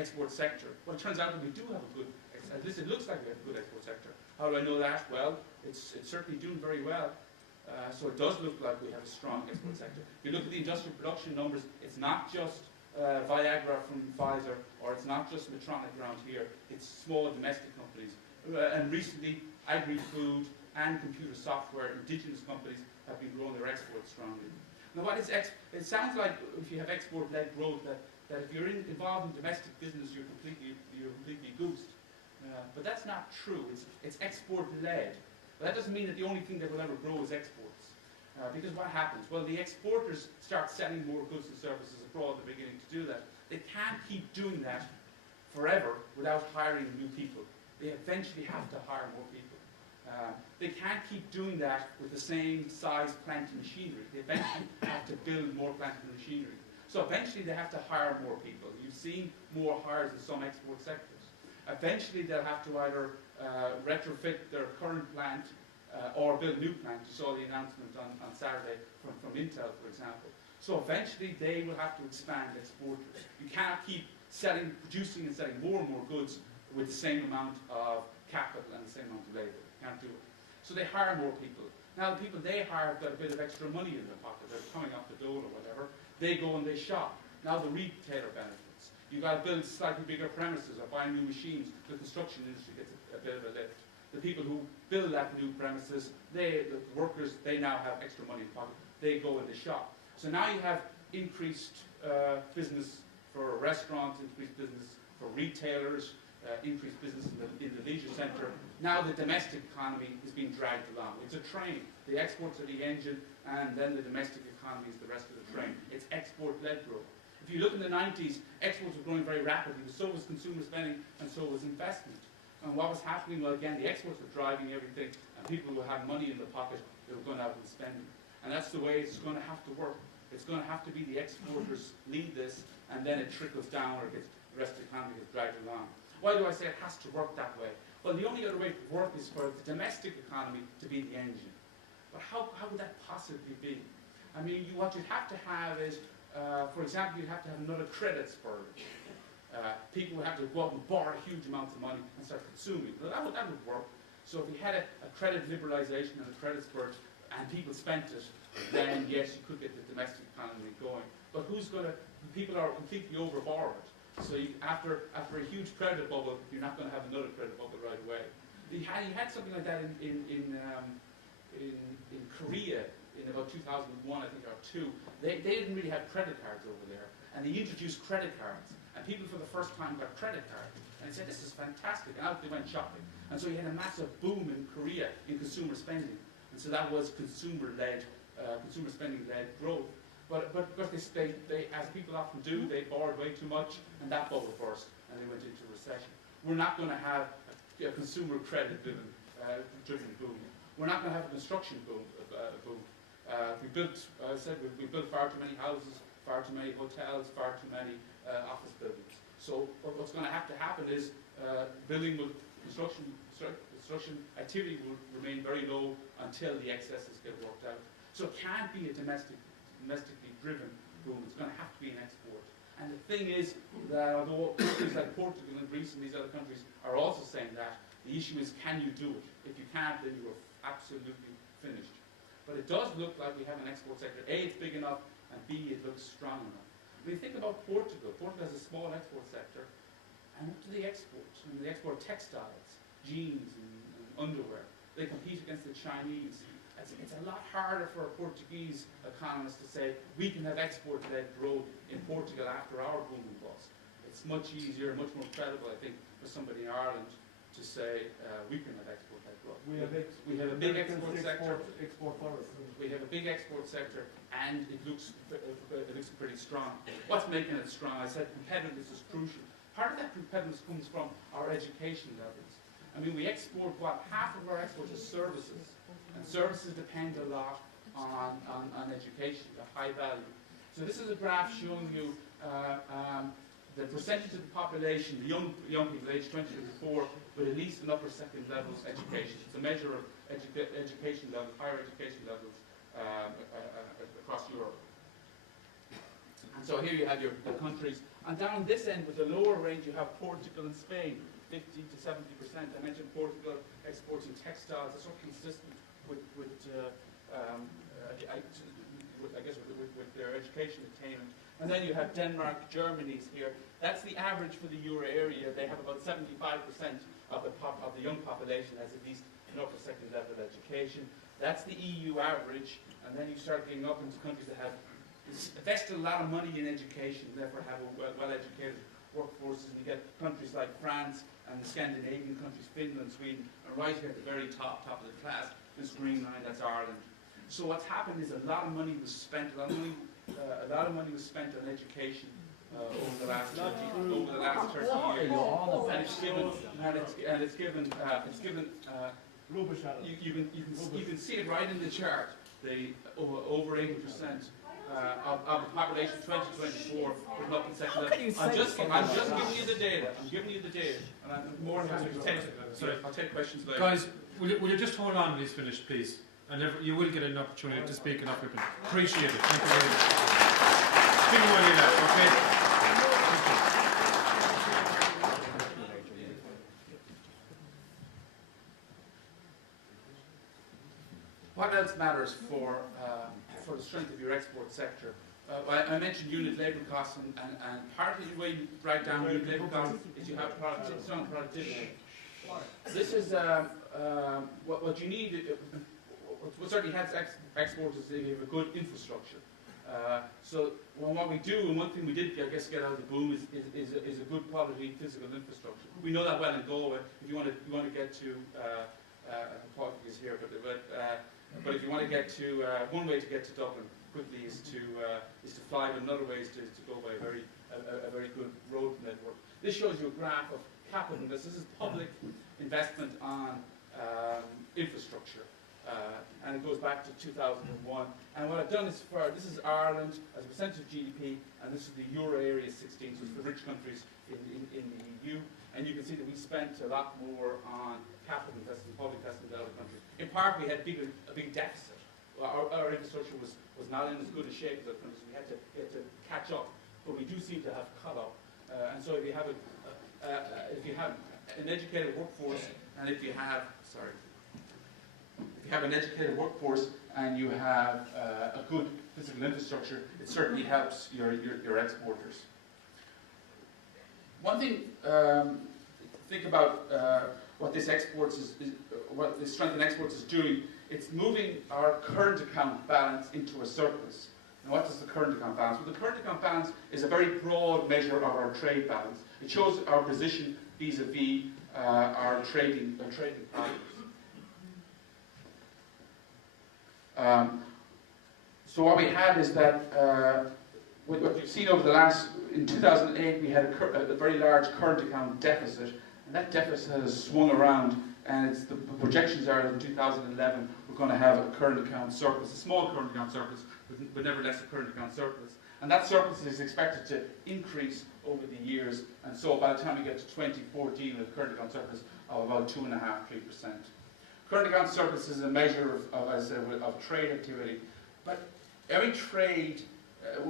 export sector. Well, it turns out that we do have a good, at least it looks like we have a good export sector. How do I know that? Well, it's certainly doing very well. So it does look like we have a strong export sector. If you look at the industrial production numbers, it's not just Viagra from Pfizer, or it's not just Medtronic around here, it's small domestic companies. And recently, agri-food and computer software, indigenous companies have been growing their exports strongly. Now what is it sounds like if you have export-led growth that if you're involved in domestic business, you're completely goosed. But that's not true. It's export-led. But that doesn't mean that the only thing that will ever grow is exports. Because what happens? Well, the exporters start selling more goods and services abroad at the beginning to do that. They can't keep doing that forever without hiring new people. They eventually have to hire more people. They can't keep doing that with the same size plant and machinery. They eventually have to build more plant and machinery. So eventually they have to hire more people. You've seen more hires in some export sectors. Eventually they'll have to either retrofit their current plant or build a new plant. You saw the announcement on Saturday from Intel, for example. So eventually they will have to expand exporters. You cannot keep producing and selling more and more goods with the same amount of capital and the same amount of labor. You can't do it. So they hire more people. Now the people they hire have got a bit of extra money in their pocket. They're coming off the dole or whatever. They go and they shop. Now the retailer benefits. You've got to build slightly bigger premises or buy new machines. The construction industry gets a bit of a lift. The people who build that new premises, the workers, they now have extra money in the pocket. They go and they shop. So now you have increased business for restaurants, increased business for retailers, increased business in the leisure centre. Now the domestic economy is being dragged along. It's a train. The exports are the engine, and then the domestic economy is the rest of the train. It's export-led growth. If you look in the 90s, exports were growing very rapidly, but so was consumer spending, and so was investment. And what was happening? Well, again, the exports were driving everything, and people who had money in the pocket, they were going out and spending. And that's the way it's going to have to work. It's going to have to be the exporters lead this, and then it trickles down, or the rest of the economy gets dragged along. Why do I say it has to work that way? Well, the only other way to work is for the domestic economy to be the engine. But how would that possibly be? I mean, what you'd have to have is, for example, you'd have to have another credit spur. People would have to go out and borrow huge amounts of money and start consuming. Well, that would work. So if we had a credit liberalisation and a credit spurt and people spent it, then yes, you could get the domestic economy going. But people are completely overborrowed. So after a huge credit bubble, you're not going to have another credit bubble right away. You had something like that in Korea in about 2001, I think, or 2. They didn't really have credit cards over there, and they introduced credit cards. And people for the first time got credit cards. And they said, this is fantastic. And out they went shopping. And so you had a massive boom in Korea in consumer spending. And so that was consumer spending-led growth. But because they, as people often do, they borrowed way too much, and that bubble burst, and they went into recession. We're not going to have a consumer credit-driven boom. We're not going to have a construction boom. We built far too many houses, far too many hotels, far too many office buildings. So what's going to have to happen is construction activity will remain very low until the excesses get worked out. So it can't be a domestically driven boom. It's going to have to be an export. And the thing is that although countries like Portugal and Greece and these other countries are also saying that, the issue is, can you do it? If you can't, then you are absolutely finished. But it does look like we have an export sector. A, it's big enough, and B, it looks strong enough. When you think about Portugal, Portugal has a small export sector, and what do they export? I mean, they export textiles, jeans, and underwear. They compete against the Chinese. It's a lot harder for a Portuguese economist to say, we can have export-led growth in Portugal after our booming bust. It's much easier, much more credible, I think, for somebody in Ireland to say, we can have export-led growth. We have a big export sector. We have a big export sector, and it looks pretty strong. What's making it strong? I said competitiveness is crucial. Part of that competitiveness comes from our education levels. I mean, we export, half of our export is services. And services depend a lot on education, the high value. So this is a graph showing you the percentage of the population, the young people aged 20 to 24, with at least an upper second level education. It's a measure of education levels, higher education levels across Europe. And so here you have the countries. And down this end with the lower range, you have Portugal and Spain, 50 to 70%. I mentioned Portugal exporting textiles. That's sort of consistent with I guess with their education attainment. And then you have Denmark, Germany's here. That's the average for the euro area. They have about 75% of the young population has at least an upper second level education. That's the EU average. And then you start getting up into countries that have invested a lot of money in education, therefore have a well-educated workforce. And you get countries like France and the Scandinavian countries, Finland, Sweden, and right here at the very top of the class, this green line, that's Ireland. So what's happened is a lot of money was spent, a lot of money was spent on education over the last 30 years, and it's given you can see it right in the chart. The over 80% of the population 2024 was not in second level. I'm just giving you the data. And I'm more than happy to take. I'll take questions later. Guys, will you just hold on, please finish, please. And you will get an opportunity to speak enough with them. Appreciate it. Thank you very much. Give me one of that, okay? What else matters for the strength of your export sector? I mentioned unit labour costs, and part of the way you break down unit labour costs is you have strong productivity. This is what you need. What certainly helps exporters is if you have a good infrastructure. So what we do, and one thing we did, I guess, get out of the boom is a good quality physical infrastructure. We know that well in Galway. If you want to get to, Paul is here, but if you want to get to, one way to get to Dublin quickly is to fly, but another way is to go by a very good road network. This shows you a graph of capital. This is public investment on infrastructure. And it goes back to 2001. And what I've done is this is Ireland as a percentage of GDP, and this is the euro area 16, so it's the rich countries in the EU. And you can see that we spent a lot more on capital investment, public investment in other countries. In part, we had a big deficit. Our infrastructure was not in as good a shape as other countries. We had to catch up, but we do seem to have caught up. And so if you have an educated workforce, and if you have an educated workforce and you have a good physical infrastructure, it certainly helps your exporters. One thing, think about what this what this strength in exports is doing. It's moving our current account balance into a surplus. Now, what does the current account balance? Well, the current account balance is a very broad measure of our trade balance. It shows our position vis-a-vis our trading values. So what we had is that what you've seen over the in 2008, we had a very large current account deficit, and that deficit has swung around, and the projections are that in 2011 we're going to have a current account surplus, a small current account surplus, but nevertheless a current account surplus. And that surplus is expected to increase over the years, and so by the time we get to 2014, with a current account surplus of about 2.5–3%. Current account surplus is a measure of trade activity, but every trade,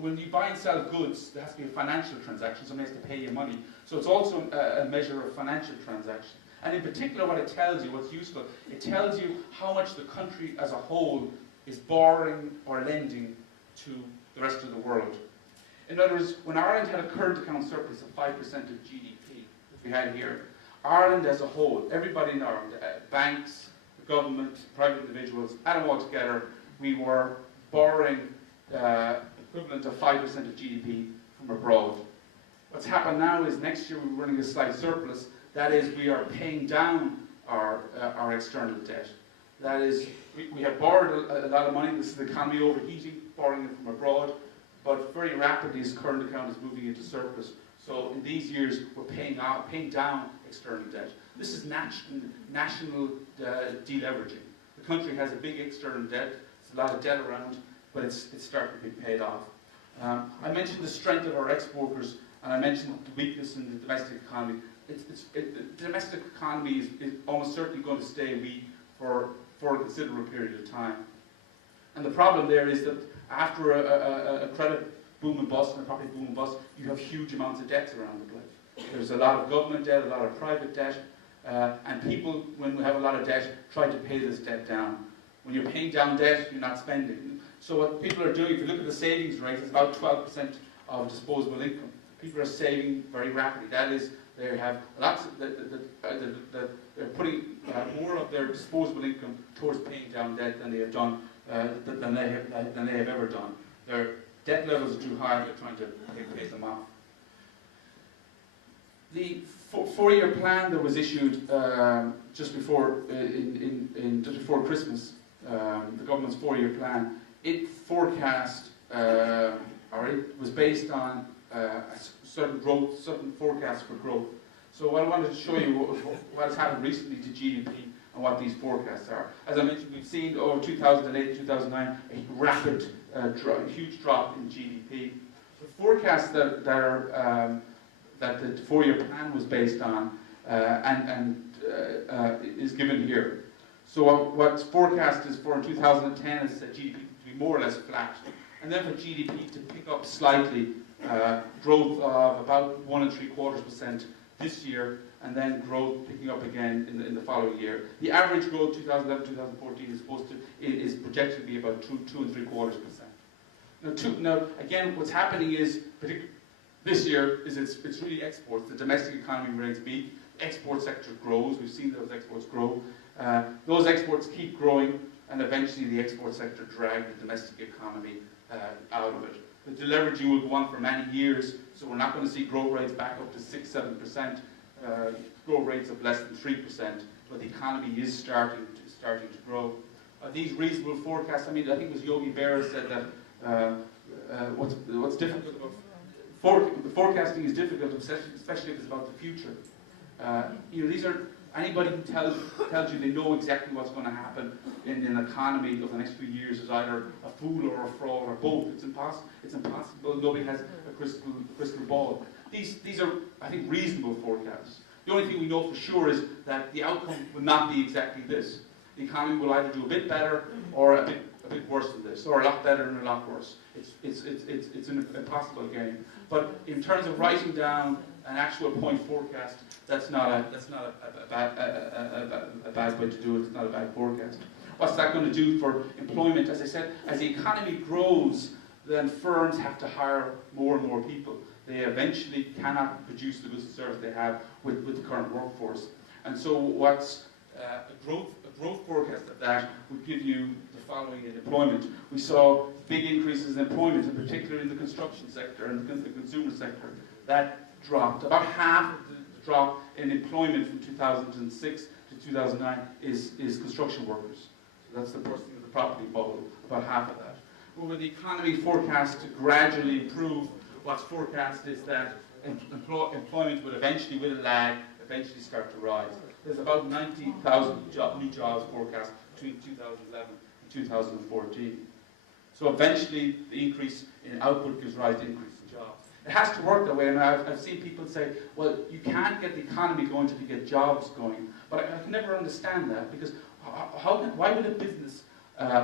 when you buy and sell goods, there has to be a financial transaction, somebody has to pay you money. So it's also a measure of financial transaction. And in particular, what it tells you, what's useful, it tells you how much the country as a whole is borrowing or lending to the rest of the world. In other words, when Ireland had a current account surplus of 5% of GDP, we had here, Ireland as a whole, everybody in Ireland, banks, the government, private individuals, add them all together, we were borrowing equivalent of 5% of GDP from abroad. What's happened now is next year we're running a slight surplus. That is, we are paying down our external debt. That is, we have borrowed a lot of money. This is the economy overheating, borrowing it from abroad. But very rapidly, this current account is moving into surplus. So in these years, we're paying down external debt. This is national deleveraging. The country has a big external debt. There's a lot of debt around, but it's starting to be paid off. I mentioned the strength of our exporters, and I mentioned the weakness in the domestic economy. The domestic economy is almost certainly going to stay weak for a considerable period of time. And the problem there is that after a credit boom and bust, and a property boom and bust, you have huge amounts of debts around the place. There's a lot of government debt, a lot of private debt, and people, when we have a lot of debt, try to pay this debt down. When you're paying down debt, you're not spending. So what people are doing, if you look at the savings rate, it's about 12% of disposable income. People are saving very rapidly. That is, they have lots. They're putting more of their disposable income towards paying down debt than they have done, than they have ever done. Their debt levels are too high. They're trying to pay them off. The four-year plan that was issued just before Christmas, the government's four-year plan, it forecast, or it was based on certain forecasts for growth. So what I wanted to show you what has happened recently to GDP and what these forecasts are. As I mentioned, we've seen over 2008 to 2009 a rapid, huge drop in GDP. The forecasts that the four-year plan was based on is given here. So what's forecast is for 2010 is that GDP to be more or less flat, and then for GDP to pick up slightly, growth of about 1.75% this year, and then growth picking up again in the following year. The average growth 2011-2014 is projected to be about 2.75%. Now again, what's happening is this year is it's really exports. The domestic economy remains weak. Export sector grows. We've seen those exports grow. Those exports keep growing, and eventually the export sector drag the domestic economy out of it. The deleveraging will go on for many years, so we're not going to see growth rates back up to 6-7%, growth rates of less than 3%, but the economy is starting to grow. These reasonable forecasts, I think it was Yogi Berra said that what's difficult about forecasting is difficult, especially if it's about the future. These are anybody who tells you they know exactly what's going to happen in an economy over the next few years is either a fool or a fraud or both. It's impossible. It's impossible. Nobody has a crystal ball. These are, I think, reasonable forecasts. The only thing we know for sure is that the outcome will not be exactly this. The economy will either do a bit better or a bit worse than this, or a lot better and a lot worse. It's an impossible game. But in terms of writing down an actual point forecast, that's not a bad way to do it. It's not a bad forecast. What's that going to do for employment? As I said, as the economy grows, then firms have to hire more and more people. They eventually cannot produce the goods and services they have with the current workforce. And so what's a growth forecast of that would give you the following in employment. We saw big increases in employment, in particular in the construction sector and the consumer sector. That dropped. About half of the drop in employment from 2006 to 2009 is construction workers. So that's the bursting of the property bubble, about half of that. Over the economy forecast to gradually improve, what's forecast is that employment will eventually, with a lag, eventually start to rise. There's about 90,000 new jobs forecast between 2011 and 2014. So eventually the increase in output gives rise to increase in jobs. It has to work that way, and I've seen people say, well, you can't get the economy going until you get jobs going. But I can never understand that, because why would a business,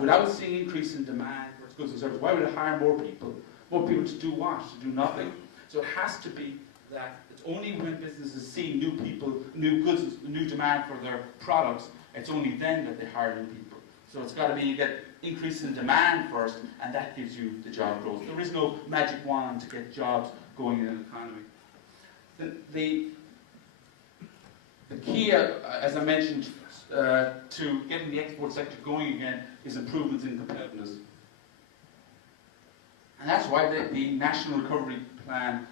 without seeing increase in demand for its goods and services, why would it hire more people? More people to do what? To do nothing? So it has to be that it's only when businesses see new people, new goods, new demand for their products, it's only then that they hire new people. So it's got to be, you get increase in demand first, and that gives you the job growth. There is no magic wand to get jobs going in an economy. The key, as I mentioned, to getting the export sector going again is improvements in competitiveness. And that's why the National Recovery Plan